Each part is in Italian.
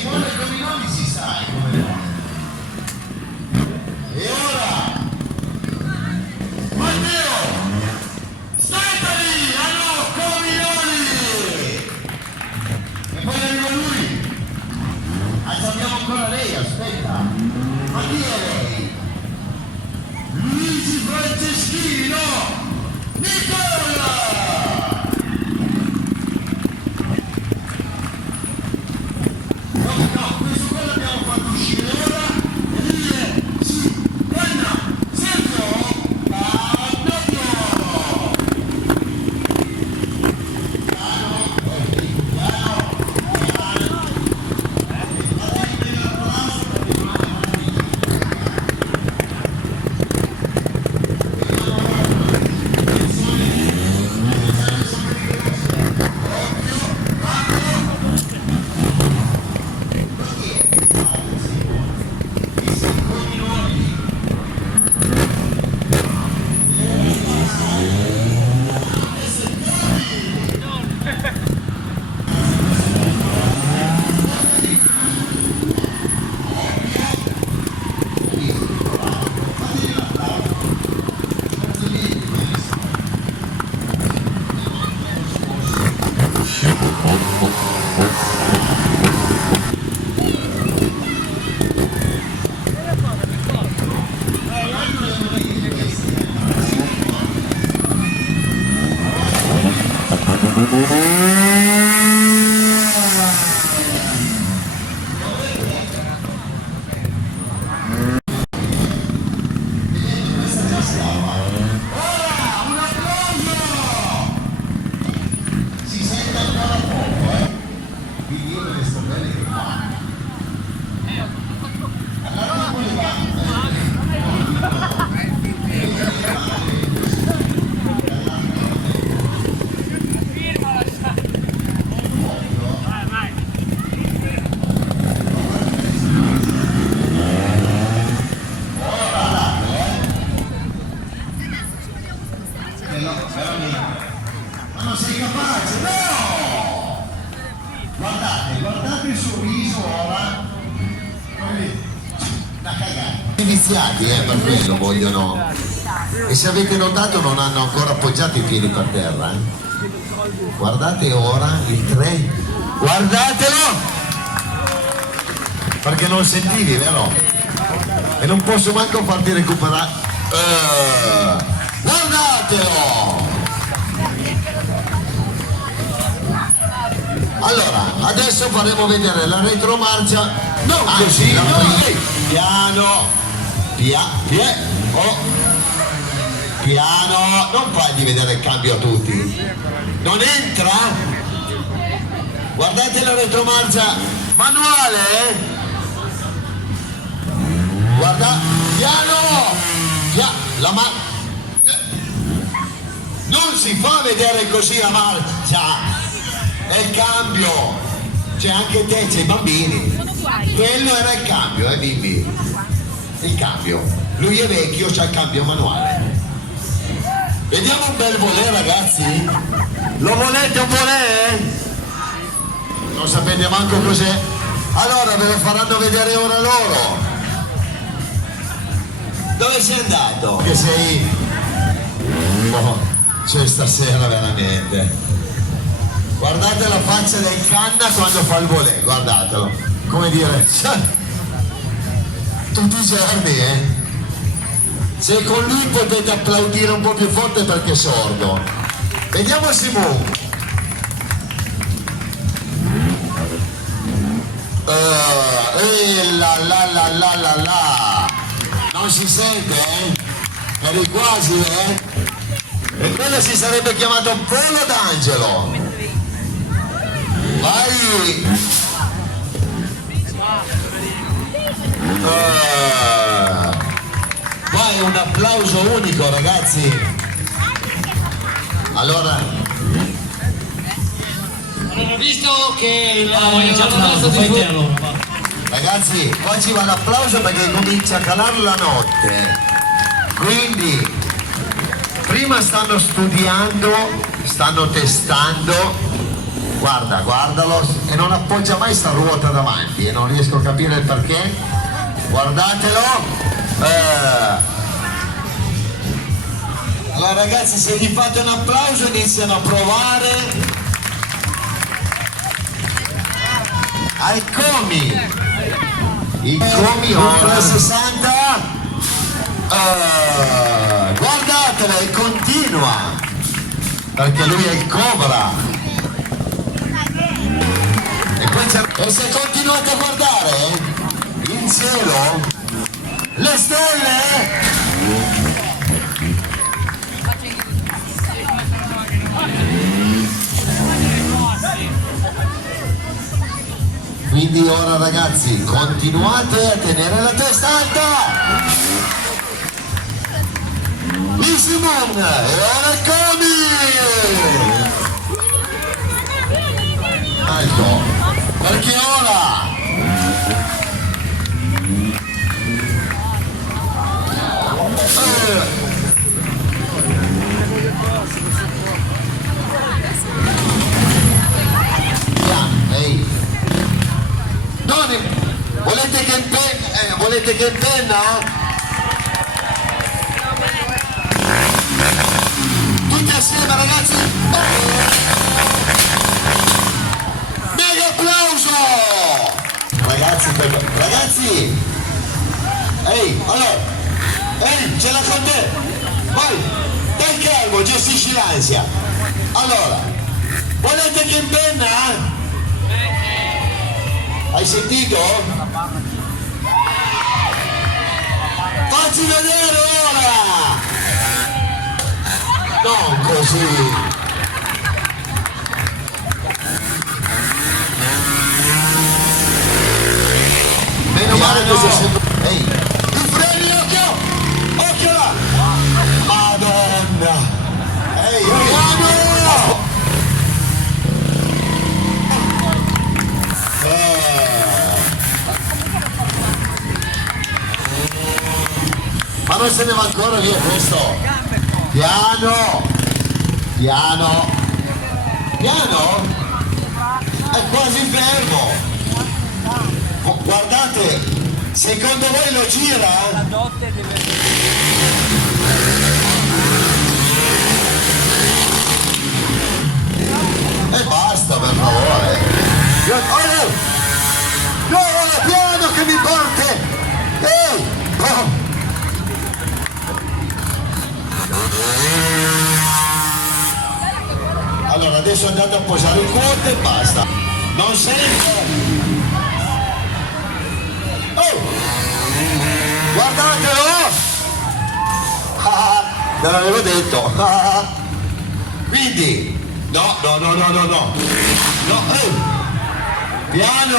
Simone con i nomi si sa come no. E ora Matteo Stefani hanno Cominoli e poi arriva lui. Abbiamo ancora lei, aspetta, ma chi è lei? Luigi Franceschino Nicola. No, questo qua l'abbiamo fatto uscire ora e dire sì, Anna, Sergio, Padoglio. Ma non sei capace, no! Guardate il suo viso ora. Da cagare. Iniziati, per quello vogliono. E se avete notato non hanno ancora appoggiato i piedi per terra. Guardate ora il 3. Guardatelo! Perché non sentivi, vero? E non posso manco farti recuperare. Guardatelo! Allora, adesso faremo vedere la retromarcia. Non così, piano, piano, non fagli vedere il cambio a tutti. Non entra? Guardate la retromarcia manuale. Guarda, piano, non si fa vedere così la marcia. È il cambio, c'è anche te, c'è i bambini. Quello era il cambio, bimbi. Il cambio. Lui è vecchio, c'ha il cambio manuale. Vediamo un bel volé, ragazzi. Lo volete un volé? Non sapete manco cos'è. Allora ve lo faranno vedere ora loro. Dove sei andato? Che sei... No, c'è stasera veramente. Guardate la faccia del canna quando fa il volé, guardatelo. Come dire, tutti i giorni, Se con lui potete applaudire un po' più forte perché è sordo. Vediamo Simone. La. Non si sente, Eri quasi, E quello si sarebbe chiamato Polo d'Angelo. Vai! Vai, un applauso unico, ragazzi. Allora, visto che ragazzi, qua ci va l'applauso perché comincia a calare la notte. Quindi, prima stanno studiando, stanno testando. Guarda, guardalo, e non appoggia mai sta ruota davanti e non riesco a capire il perché. Guardatelo. Allora ragazzi, se gli fate un applauso iniziano a provare ai comi. I comi ora 60. Guardatelo, e continua, perché lui è il cobra. E se continuate a guardare in cielo le stelle, quindi ora ragazzi continuate a tenere la testa alta. Simon, e ora Comi alto, perché ora ehi, Doni, volete che penna? Tutti assieme ragazzi, mega applauso ragazzi, ehi, allora, ehi, ce l'ha con te, vai, dai calmo, gestisci l'ansia. Allora, volete che impenna? Hai sentito? Facci vedere ora! Non così! Meno male che sei sempre... Ehi! I freni, occhio! Occhio là! Madonna! Ehi, piano! Ma non se ne va ancora via questo! Piano! Piano! Piano! È quasi fermo! Guardate! Secondo voi lo gira? La notte deve... E basta, per favore! No, piano che mi parte! Ehi! Oh. Allora adesso andate a posare il quote e basta. Non sento. Oh! Guardatelo! Ve l'avevo detto. Quindi no. No, piano!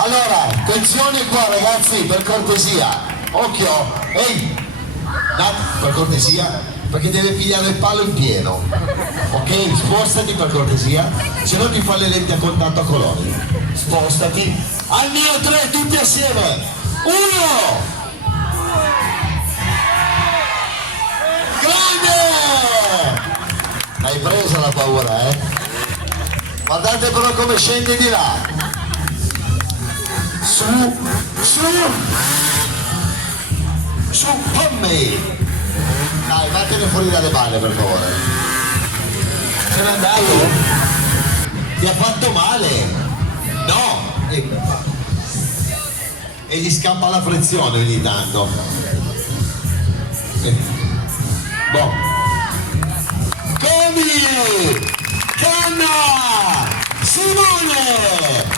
Allora, attenzione qua ragazzi, per cortesia, occhio, ehi, no, per cortesia, perché deve pigliare il palo in pieno, ok? Spostati per cortesia, se no ti fa le lenti a contatto a colori, spostati, al mio 3 tutti assieme, 1, grande! L'hai presa la paura, eh? Guardate però come scende di là. Su, pommi! Dai, vattene fuori dalle balle per favore. Se n'è andato? Ti ha fatto male? No! E gli scappa la frizione ogni tanto. Boh. Comi! Canna! Simone!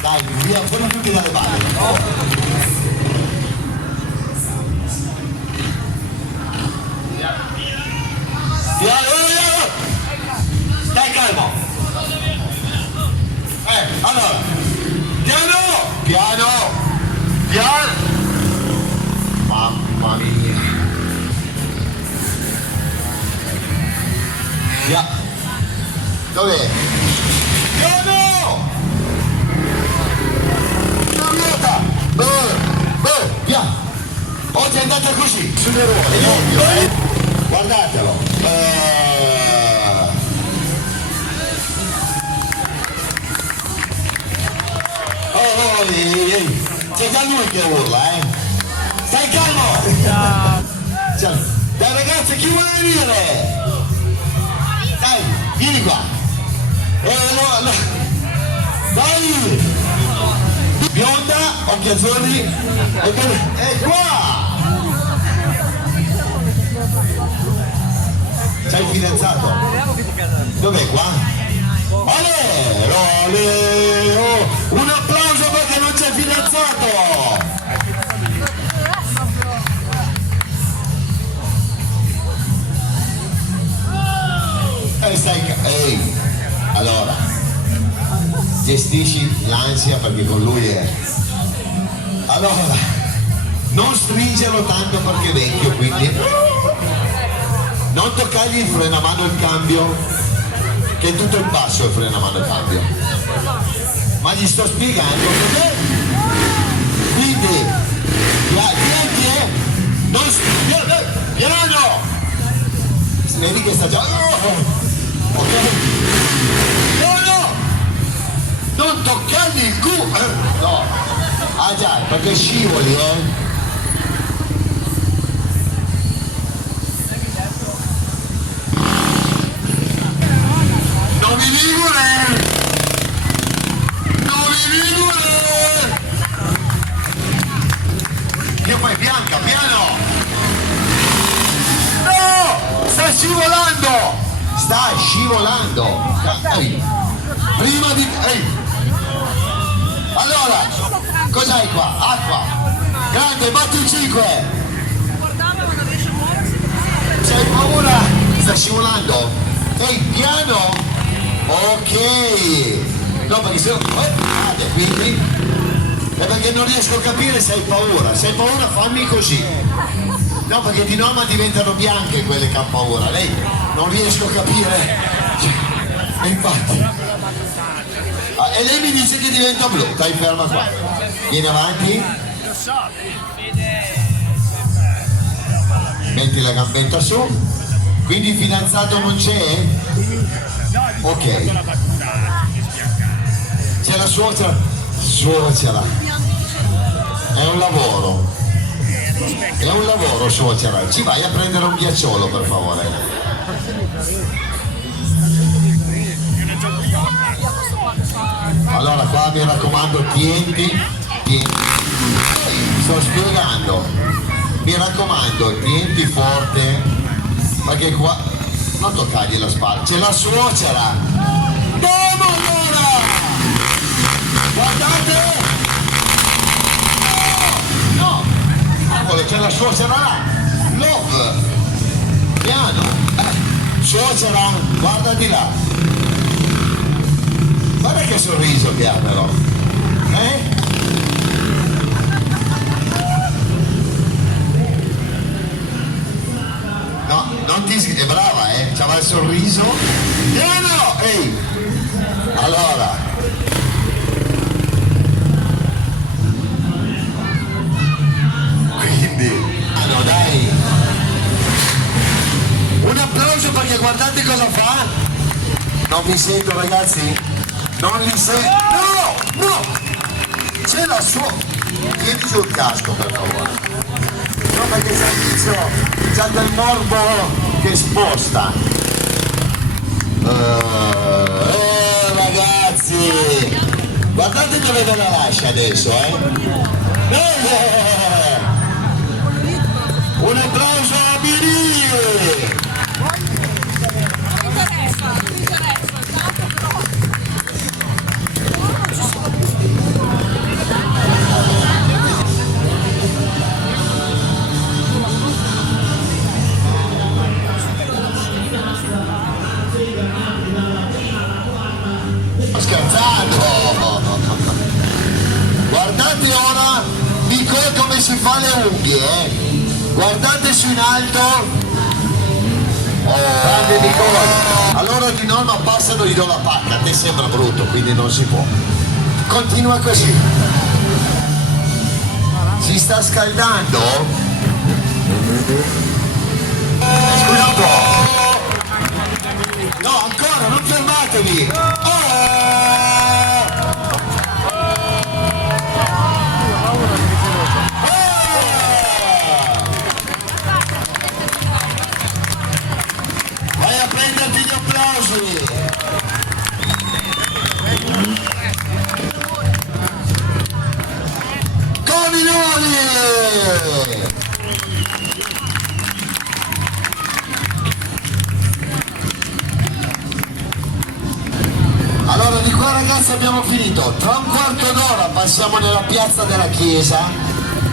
Dai, via, fuori tutti dalle balle. Stai calmo. Allora. Piano. Mamma mia. Via. Dov'è? Piano! Via! oggi è andata così, sulle ruote, guardatelo. C'è già lui che urla, Stai calmo! Dai ragazzi, chi vuole venire? Dai, vieni qua. No. Dai! Bionda, occhi azzurri, è qua! C'hai il fidanzato? Dov'è qua? Olè! Oh. Un applauso perché non c'è fidanzato! Ehi, allora, gestisci l'ansia perché con lui è... Allora, non stringerlo tanto perché è vecchio, quindi non toccargli il freno a mano e il cambio, che è tutto il passo il freno a mano e il cambio. Ma gli sto spiegando perché. Quindi, non piano! Vedi che sta già... Ok? No! Non toccargli il culo! No! Ah già, perché scivoli, Non mi vigore! Che fai, Bianca, piano! No! Sta scivolando! Sta scivolando! Prima di... Allora, cos'hai qua? Acqua! Grande, batti il 5! C'hai paura? Sta scivolando? Piano! Ok! No, perché se no... quindi... È perché non riesco a capire se hai paura. Se hai paura fammi così. No, perché di norma diventano bianche quelle che hanno paura. Lei non riesco a capire. E infatti. E lei mi dice che diventa blu. Stai ferma qua. Vieni avanti. Metti la gambetta su. Quindi il fidanzato non c'è? Ok. C'è la suocera. Suocera. È un lavoro. È un lavoro, suocera. Ci vai a prendere un ghiacciolo, per favore. Allora, qua mi raccomando, tienti. Sto spiegando. Mi raccomando, tienti forte. Perché qua... Non toccargli la spalla. C'è la suocera. No, allora! Guardate! C'è la suocera là, love, piano, suocera, guarda di là, guarda che sorriso che ha però, No, non ti è brava, c'aveva il sorriso, piano, allora. Dai, un applauso perché guardate cosa fa. Non mi sento, ragazzi, non li sento. No, c'è la sua. Tieni giù il casco, per favore. No, perché c'è del morbo che sposta. Ragazzi, guardate dove ve la lascia adesso, Un applauso a Miri! Sto scherzando! Guardate ora Nicole come si fa le unghie, Guardate su in alto. Grande Nicola. Allora di norma passano, gli do la pacca. A te sembra brutto, quindi non si può. Continua così. Si sta scaldando. Scusa un po'. No, ancora, non fermatevi. Vai a prenderti gli applausi. Cominoli! Allora di qua ragazzi abbiamo finito, tra un quarto d'ora passiamo nella piazza della chiesa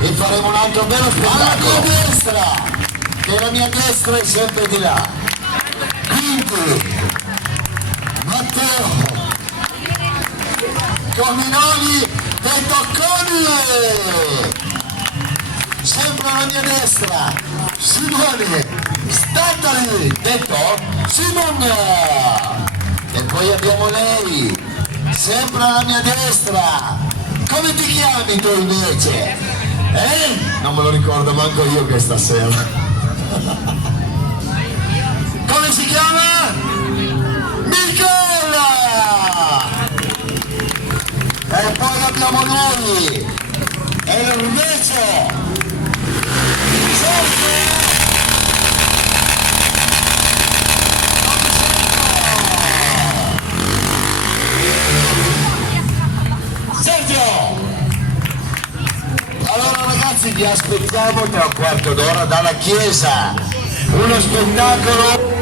e faremo un altro bello spettacolo. Alla mia destra, che la mia destra è sempre di là. Quindi Matteo Cominoli dei Tocconi, sempre alla mia destra Simone Statali detto Simone. E poi abbiamo lei, sempre alla mia destra. Come ti chiami tu invece? Non me lo ricordo manco io questa sera. Come si chiama? Michela! E poi abbiamo noi. E invece Sergio! Allora ragazzi vi aspettiamo tra un quarto d'ora dalla chiesa, uno spettacolo.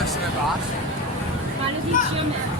essere bassi. Ma lo dici a me?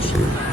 Sì.